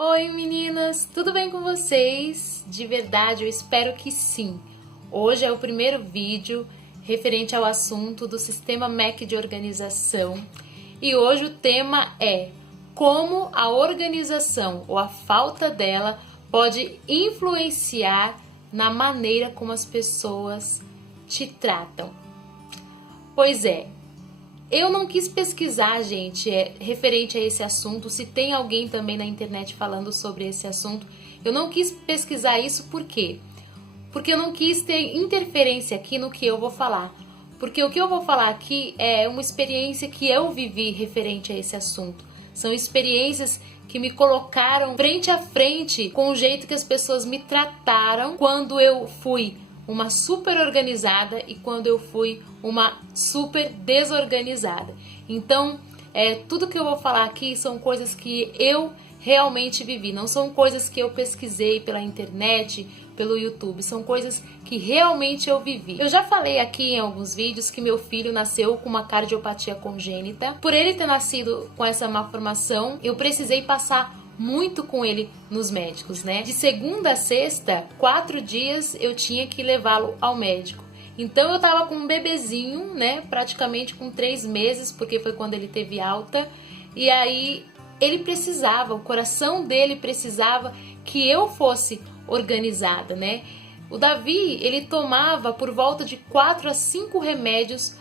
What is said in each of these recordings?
Oi meninas, tudo bem com vocês? De verdade, eu espero que sim. Hoje é o primeiro vídeo referente ao assunto do sistema MEC de organização e hoje o tema é como a organização ou a falta dela pode influenciar na maneira como as pessoas te tratam. Pois é, eu não quis pesquisar, gente, referente a esse assunto, se tem alguém também na internet falando sobre esse assunto. Eu não quis pesquisar isso por quê? Porque eu não quis ter interferência aqui no que eu vou falar. Porque o que eu vou falar aqui é uma experiência que eu vivi referente a esse assunto. São experiências que me colocaram frente a frente com o jeito que as pessoas me trataram quando eu fui uma super organizada e quando eu fui uma super desorganizada. Então, tudo que eu vou falar aqui são coisas que eu realmente vivi, não são coisas que eu pesquisei pela internet, pelo YouTube, são coisas que realmente eu vivi. Eu já falei aqui em alguns vídeos que meu filho nasceu com uma cardiopatia congênita. Por ele ter nascido com essa malformação, eu precisei passar muito com ele nos médicos, né? De segunda a sexta, 4 dias eu tinha que levá-lo ao médico. Então eu tava com um bebezinho, né? Praticamente com 3 meses, porque foi quando ele teve alta. E aí ele precisava, o coração dele precisava que eu fosse organizada, né? O Davi, ele tomava por volta de 4 a 5 remédios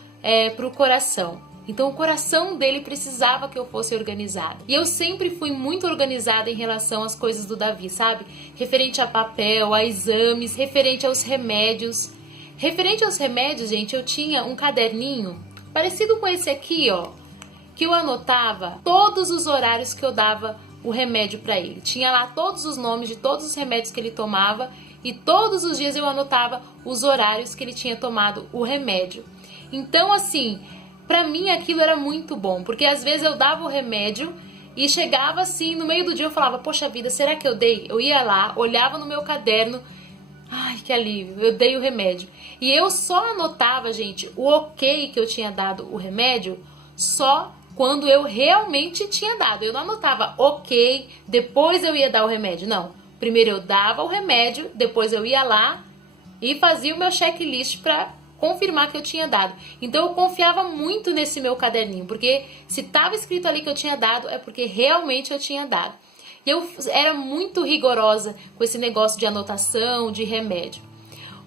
para o coração. Então o coração dele precisava que eu fosse organizada. E eu sempre fui muito organizada em relação às coisas do Davi, sabe? Referente a papel, a exames, referente aos remédios. Referente aos remédios, gente, eu tinha um caderninho parecido com esse aqui, ó, que eu anotava todos os horários que eu dava o remédio para ele. Tinha lá todos os nomes de todos os remédios que ele tomava e todos os dias eu anotava os horários que ele tinha tomado o remédio. Então, assim, pra mim aquilo era muito bom, porque às vezes eu dava o remédio e chegava assim, no meio do dia eu falava, poxa vida, será que eu dei? Eu ia lá, olhava no meu caderno, ai que alívio, eu dei o remédio. E eu só anotava, gente, o ok que eu tinha dado o remédio só quando eu realmente tinha dado. Eu não anotava ok, depois eu ia dar o remédio, não. Primeiro eu dava o remédio, depois eu ia lá e fazia o meu checklist pra confirmar que eu tinha dado. Então eu confiava muito nesse meu caderninho, porque se estava escrito ali que eu tinha dado, é porque realmente eu tinha dado. E eu era muito rigorosa com esse negócio de anotação, de remédio.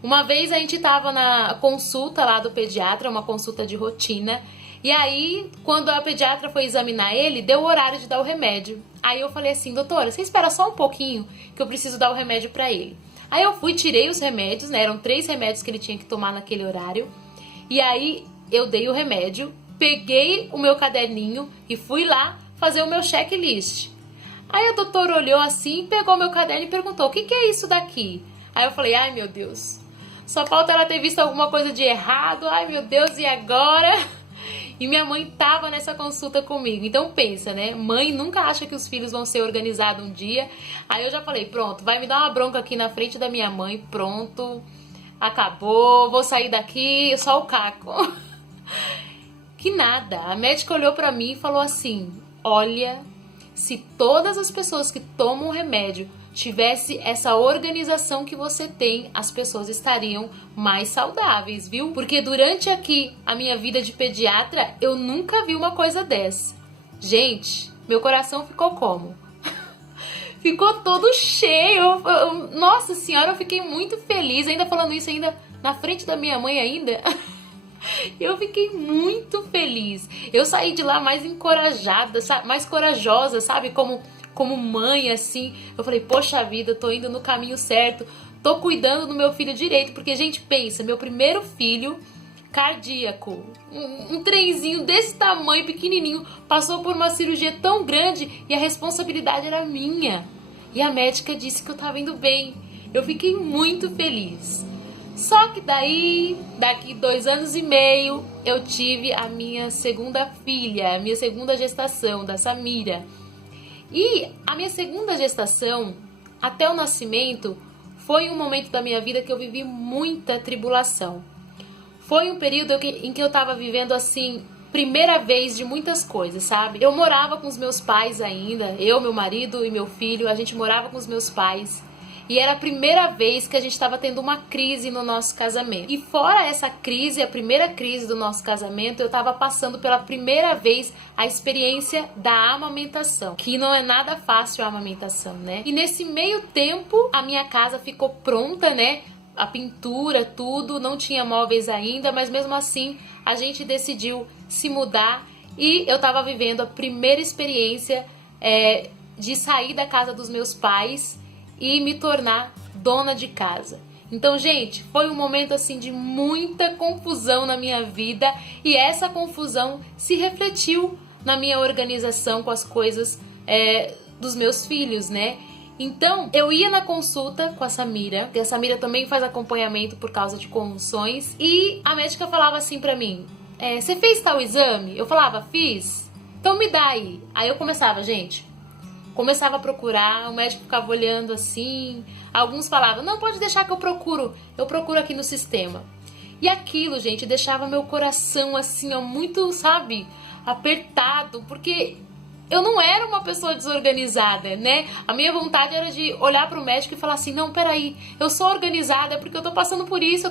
Uma vez a gente estava na consulta lá do pediatra, uma consulta de rotina, e aí quando a pediatra foi examinar ele, deu o horário de dar o remédio. Aí eu falei assim, doutora, você espera só um pouquinho que eu preciso dar o remédio para ele. Aí eu fui, tirei os remédios, né? Eram 3 remédios que ele tinha que tomar naquele horário. E aí eu dei o remédio, peguei o meu caderninho e fui lá fazer o meu checklist. Aí a doutora olhou assim, pegou o meu caderno e perguntou, o que que é isso daqui? Aí eu falei, ai meu Deus, só falta ela ter visto alguma coisa de errado, ai meu Deus, e agora? E minha mãe tava nessa consulta comigo. Então pensa, né? Mãe nunca acha que os filhos vão ser organizados um dia. Aí eu já falei, pronto, vai me dar uma bronca aqui na frente da minha mãe. Pronto, acabou, vou sair daqui, só o caco. Que nada. A médica olhou pra mim e falou assim, olha, se todas as pessoas que tomam o remédio tivesse essa organização que você tem, as pessoas estariam mais saudáveis, viu? Porque durante aqui a minha vida de pediatra, eu nunca vi uma coisa dessa. Gente, meu coração ficou como? Ficou todo cheio. Nossa senhora, eu fiquei muito feliz, ainda falando isso ainda na frente da minha mãe ainda. Eu fiquei muito feliz. Eu saí de lá mais encorajada, mais corajosa, sabe? Como mãe, assim. Eu falei, poxa vida, eu tô indo no caminho certo. Tô cuidando do meu filho direito. Porque, gente, pensa, meu primeiro filho, cardíaco, um trenzinho desse tamanho, pequenininho, passou por uma cirurgia tão grande e a responsabilidade era minha. E a médica disse que eu tava indo bem. Eu fiquei muito feliz. Só que daí, daqui 2 anos e meio, eu tive a minha segunda filha, a minha segunda gestação, da Samira. E a minha segunda gestação, até o nascimento, foi um momento da minha vida que eu vivi muita tribulação. Foi um período em que eu estava vivendo assim primeira vez de muitas coisas, sabe? Eu morava com os meus pais ainda, eu, meu marido e meu filho, a gente morava com os meus pais. E era a primeira vez que a gente estava tendo uma crise no nosso casamento. E fora essa crise, a primeira crise do nosso casamento, eu estava passando pela primeira vez a experiência da amamentação. Que não é nada fácil a amamentação, né? E nesse meio tempo, a minha casa ficou pronta, né? A pintura, tudo, não tinha móveis ainda, mas mesmo assim a gente decidiu se mudar. E eu estava vivendo a primeira experiência de sair da casa dos meus pais e me tornar dona de casa. Então, gente, foi um momento assim de muita confusão na minha vida e essa confusão se refletiu na minha organização com as coisas dos meus filhos, né? Então, eu ia na consulta com a Samira, que a Samira também faz acompanhamento por causa de convulsões, e a médica falava assim pra mim, você fez tal exame? Eu falava, fiz. Então me dá aí. Aí eu começava a procurar, o médico ficava olhando assim, alguns falavam, não, pode deixar que eu procuro aqui no sistema. E aquilo, gente, deixava meu coração assim, ó, muito, sabe, apertado, porque eu não era uma pessoa desorganizada, né? A minha vontade era de olhar para o médico e falar assim, não, peraí, eu sou organizada porque eu tô passando por isso,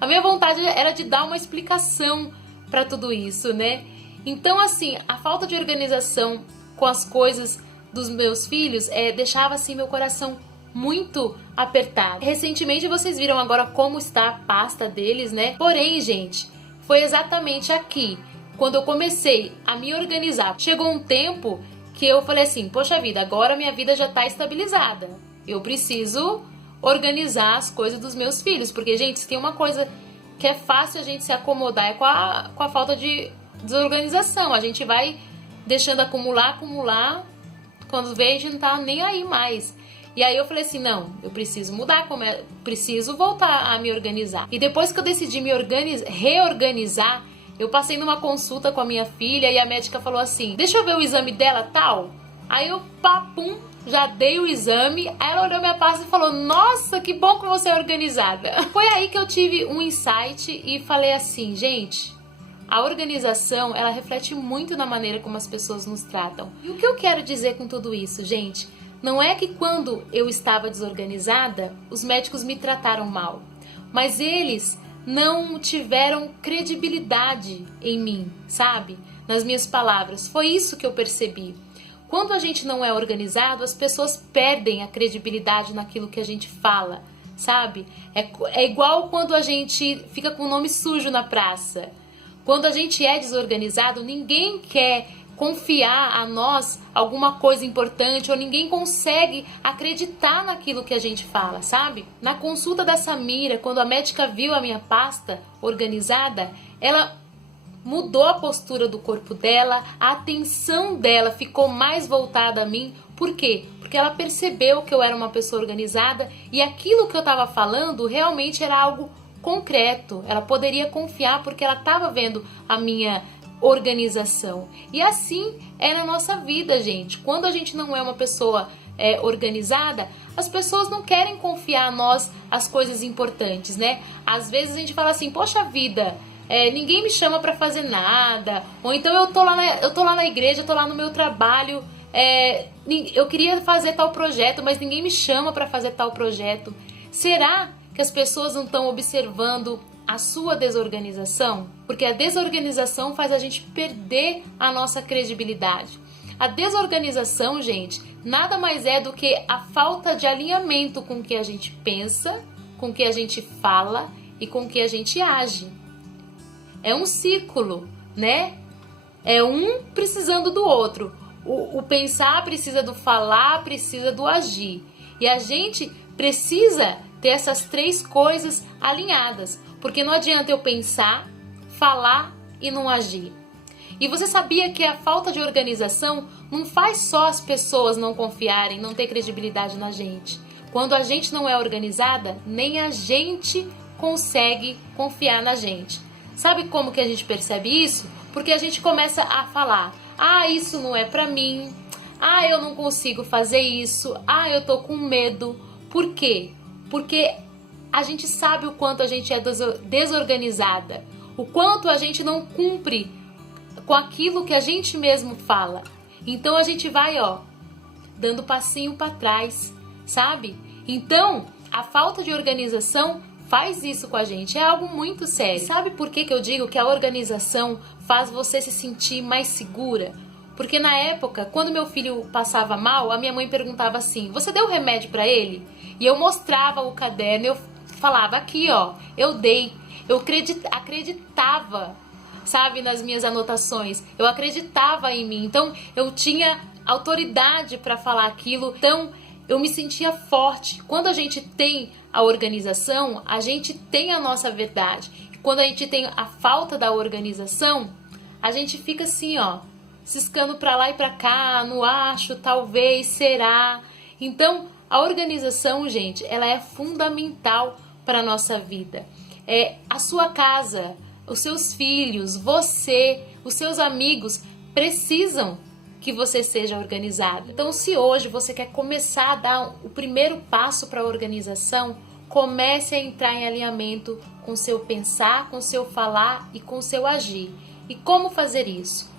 A minha vontade era de dar uma explicação para tudo isso, né? Então, assim, a falta de organização com as coisas dos meus filhos deixava assim meu coração muito apertado. Recentemente vocês viram agora como está a pasta deles, né? Porém, gente, foi exatamente aqui, quando eu comecei a me organizar. Chegou um tempo que eu falei assim, poxa vida, agora minha vida já está estabilizada. Eu preciso organizar as coisas dos meus filhos, porque, gente, se tem uma coisa que é fácil a gente se acomodar é com a falta de desorganização. A gente vai deixando acumular, quando vê, a gente não tá nem aí mais. E aí eu falei assim, não, eu preciso mudar, preciso voltar a me organizar. E depois que eu decidi me reorganizar, eu passei numa consulta com a minha filha e a médica falou assim, deixa eu ver o exame dela, tal. Aí eu, papum, já dei o exame, aí ela olhou minha pasta e falou, nossa, que bom que você é organizada. Foi aí que eu tive um insight e falei assim, gente, a organização, ela reflete muito na maneira como as pessoas nos tratam. E o que eu quero dizer com tudo isso, gente? Não é que quando eu estava desorganizada, os médicos me trataram mal. Mas eles não tiveram credibilidade em mim, sabe? Nas minhas palavras. Foi isso que eu percebi. Quando a gente não é organizado, as pessoas perdem a credibilidade naquilo que a gente fala, sabe? É igual quando a gente fica com o nome sujo na praça. Quando a gente é desorganizado, ninguém quer confiar a nós alguma coisa importante ou ninguém consegue acreditar naquilo que a gente fala, sabe? Na consulta da Samira, quando a médica viu a minha pasta organizada, ela mudou a postura do corpo dela, a atenção dela ficou mais voltada a mim. Por quê? Porque ela percebeu que eu era uma pessoa organizada e aquilo que eu estava falando realmente era algo concreto, ela poderia confiar porque ela estava vendo a minha organização. E assim é na nossa vida, gente. Quando a gente não é uma pessoa organizada, as pessoas não querem confiar a nós as coisas importantes, né? Às vezes a gente fala assim, poxa vida, ninguém me chama para fazer nada, ou então eu tô lá na igreja, eu tô lá no meu trabalho, eu queria fazer tal projeto, mas ninguém me chama para fazer tal projeto. Será que as pessoas não estão observando a sua desorganização? Porque a desorganização faz a gente perder a nossa credibilidade. A desorganização, gente, nada mais é do que a falta de alinhamento com o que a gente pensa, com o que a gente fala e com o que a gente age. É um ciclo, né? É um precisando do outro. O pensar precisa do falar, precisa do agir. E a gente precisa ter essas três coisas alinhadas, porque não adianta eu pensar, falar e não agir. E você sabia que a falta de organização não faz só as pessoas não confiarem, não ter credibilidade na gente. Quando a gente não é organizada, nem a gente consegue confiar na gente. Sabe como que a gente percebe isso? Porque a gente começa a falar, isso não é pra mim, eu não consigo fazer isso, eu tô com medo. Por quê? Porque a gente sabe o quanto a gente é desorganizada, o quanto a gente não cumpre com aquilo que a gente mesmo fala. Então a gente vai, dando passinho para trás, sabe? Então, a falta de organização faz isso com a gente, é algo muito sério. Sabe por que eu digo que a organização faz você se sentir mais segura? Porque na época, quando meu filho passava mal, a minha mãe perguntava assim: você deu remédio para ele? E eu mostrava o caderno, eu falava aqui, eu dei. Eu acreditava, sabe, nas minhas anotações. Eu acreditava em mim. Então, eu tinha autoridade para falar aquilo. Então, eu me sentia forte. Quando a gente tem a organização, a gente tem a nossa verdade. Quando a gente tem a falta da organização, a gente fica assim, ciscando para lá e para cá, no acho, talvez, será. Então, a organização, gente, ela é fundamental para a nossa vida. A sua casa, os seus filhos, você, os seus amigos precisam que você seja organizado. Então, se hoje você quer começar a dar o primeiro passo para a organização, comece a entrar em alinhamento com o seu pensar, com o seu falar e com o seu agir. E como fazer isso?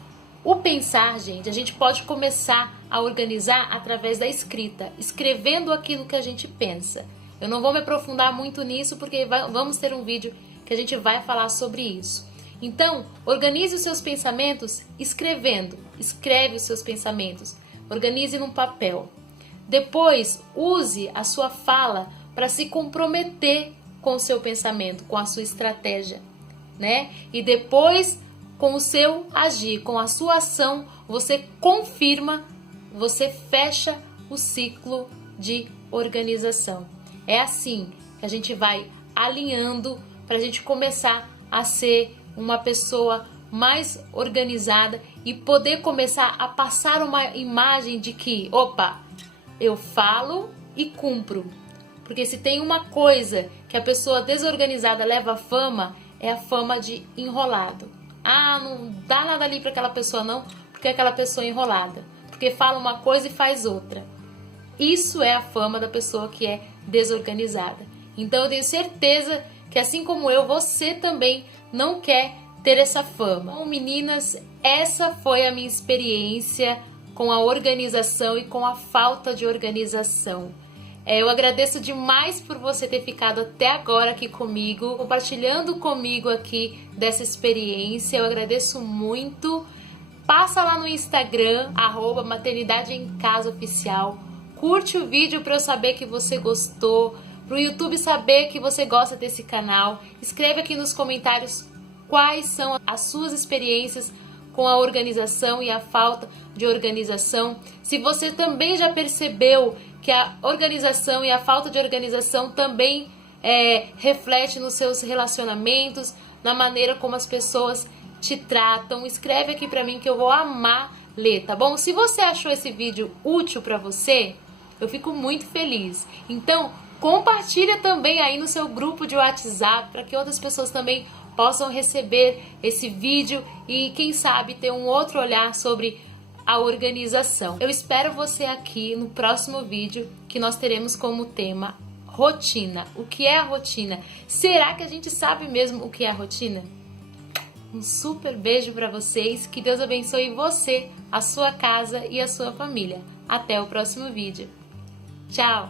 O pensar, gente, a gente pode começar a organizar através da escrita, escrevendo aquilo que a gente pensa. Eu não vou me aprofundar muito nisso porque vamos ter um vídeo que a gente vai falar sobre isso. Então, organize os seus pensamentos escrevendo. Escreve os seus pensamentos. Organize num papel. Depois, use a sua fala para se comprometer com o seu pensamento, com a sua estratégia, né? E depois, com o seu agir, com a sua ação, você confirma, você fecha o ciclo de organização. É assim que a gente vai alinhando para a gente começar a ser uma pessoa mais organizada e poder começar a passar uma imagem de que, eu falo e cumpro. Porque se tem uma coisa que a pessoa desorganizada leva a fama, é a fama de enrolado. Não dá nada ali para aquela pessoa não, porque aquela pessoa é enrolada. Porque fala uma coisa e faz outra. Isso é a fama da pessoa que é desorganizada. Então eu tenho certeza que assim como eu, você também não quer ter essa fama. Bom, meninas, essa foi a minha experiência com a organização e com a falta de organização. Eu agradeço demais por você ter ficado até agora aqui comigo, compartilhando comigo aqui dessa experiência. Eu agradeço muito. Passa lá no Instagram, @maternidadeemcasaoficial. Curte o vídeo para eu saber que você gostou, para o YouTube saber que você gosta desse canal. Escreve aqui nos comentários quais são as suas experiências com a organização e a falta de organização. Se você também já percebeu que a organização e a falta de organização também reflete nos seus relacionamentos, na maneira como as pessoas te tratam, escreve aqui pra mim que eu vou amar ler, tá bom? Se você achou esse vídeo útil pra você, eu fico muito feliz. Então, compartilha também aí no seu grupo de WhatsApp para que outras pessoas também possam receber esse vídeo e, quem sabe, ter um outro olhar sobre a organização. Eu espero você aqui no próximo vídeo, que nós teremos como tema rotina. O que é a rotina? Será que a gente sabe mesmo o que é a rotina? Um super beijo para vocês, que Deus abençoe você, a sua casa e a sua família. Até o próximo vídeo. Tchau!